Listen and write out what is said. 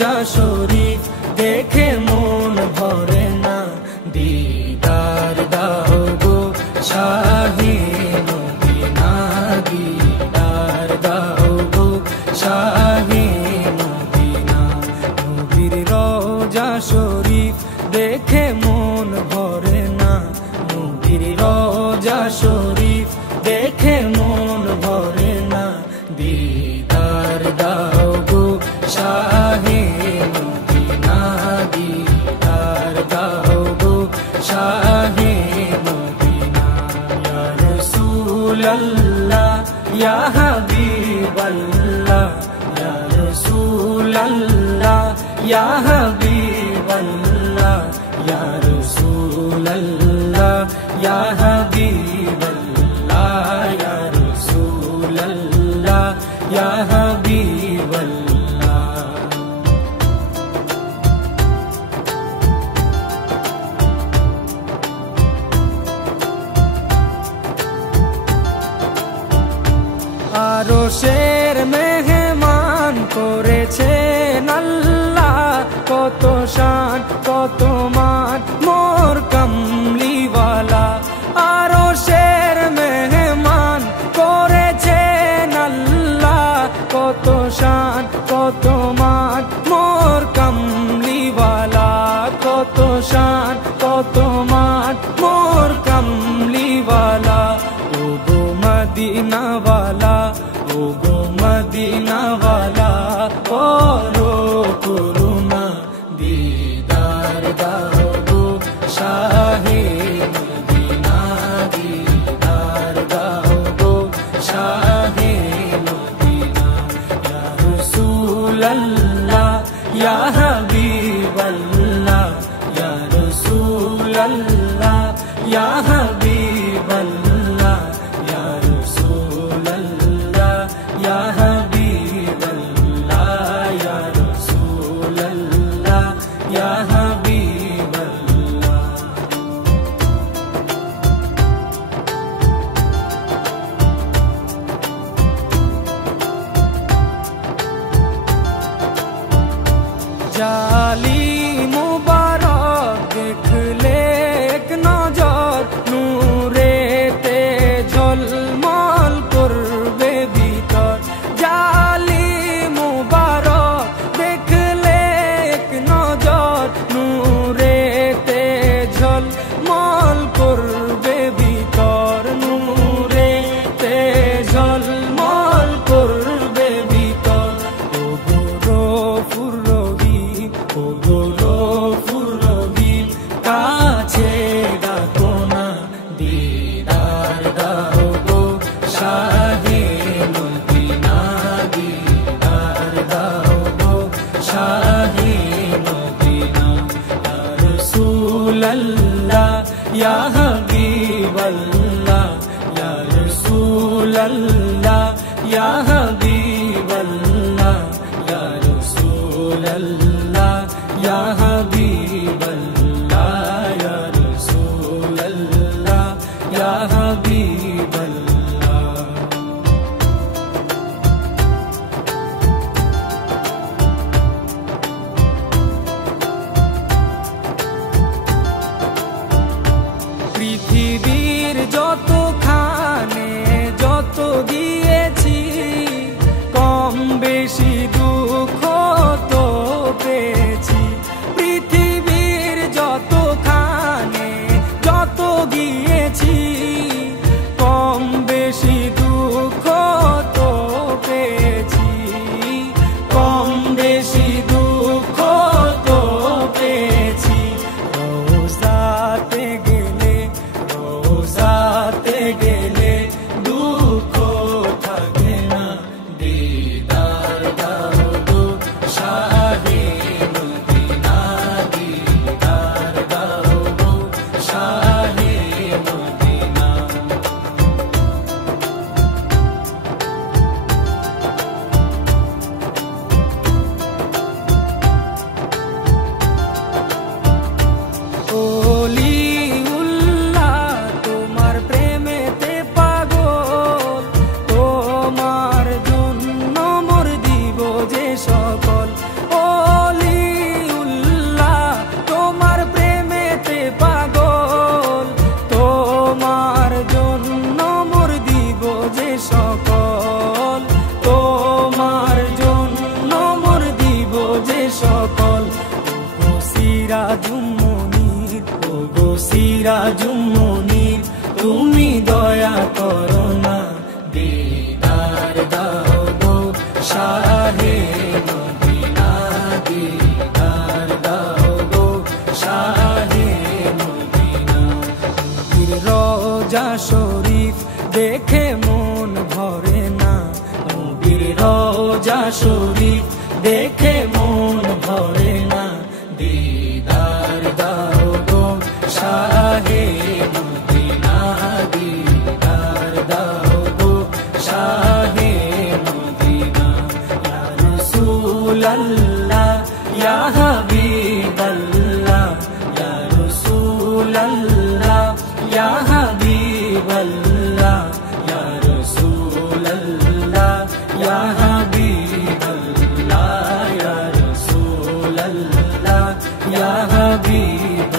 রোজা শরীফ দেখে মন ভরে না, দিদার দাও গো শাহে মদিনা, দিদার দাও গো শাহে মদিনা। নবীর রোজা শরীফ দেখে মন ভরে না, নবীর রোজা শরীফ দেখে মন ভরে না, দিদার দাও গো শাহে মদিনা, দিদার দাও গো শাহে মদিনা। ইয়া রাসূলাল্লাহ ইয়া হাবিবাল্লাহ, ইয়া রাসূলাল্লাহ ইয়া হাবিবাল্লাহ, ইয়া রাসূলাল্লাহ ইয়া হাবিবাল্লাহ, ইয়া রাসূলাল্লাহ ইয়া হাবিবাল্লাহ। আরশের মেহমান করেছেন আল্লাহ, কত শান কত মান মোর কামলিওয়ালা। আরশের মেহমান করেছেন আল্লাহ, কত শান কত মান মোর কামলিওয়ালা, কত শান কত মান মোর কামলিওয়ালা। ও গো মদিনাওয়ালা, ও গো মদিনাওয়ালা, করো করুণা, দিদার দাও গো শাহে মদিনা, দিদার দাও গো শাহে মদিনা। ইয়া রাসূলাল্লাহ ইয়া হাবিবাল্লাহ, ইয়া রাসূলাল্লাহ ইয়া হাবিবাল্লাহ, ইয়া রাসূলাল্লাহ ইয়া হাবিবাল্লাহ, ইয়া রাসূলাল্লাহ ইয়া হাবিবাল্লাহ। জালি মুবারক দেখলে এক নজর, নূরেতে ঝলমল করবে ভিতর। জালি মুবারক দেখলে এক নজর, নূরেতে ঝলমল করবে ভিতর, নূরেতে ঝলমল করবে ভিতর। ও গো গফুর রহিম, ও গো গফুর রহিম, কাছে ডাকো না, দিদার দাও গো শাহে মদিনা, দিদার দাও গো শাহে মদিনা। ইয়া রাসূলাল্লাহ ইয়া হাবিবাল্লাহ, ইয়া রাসূলাল্লাহ ইয়া হাবিবাল্লাহ, ইয়া রাসূলাল্লাহ ইয়া হাবিবাল্লাহ, ইয়া রাসূলাল্লাহ ইয়া হাবিবাল্লাহ। পৃথিবীর যতখানে যত দিয়েছি, কম বেশি দুঃখ তো পেয়েছি। সিরাজুম মুনির তুমি দয়া করো না, দিদার দাও গো শাহে মদিনা, দিদার দাও গো শাহে মদিনা। নবীর রওজা শরীফ দেখে মন ভরে না, নবীর রওজা শরীফ দেখে মন ভরে না, দিদার দাও গো শাহে মদিনা, দিদার দাও গো শাহে মদিনা। ইয়া রাসূলাল্লাহ ইয়া হাবিবাল্লাহ, ইয়া রাসূলাল্লাহ ইয়া হাবিবাল্লাহ, ইয়া রাসূলাল্লাহ ইয়া হাবিবাল্লাহ, ইয়া রাসূলাল্লাহ ইয়া হাবিবাল্লাহ।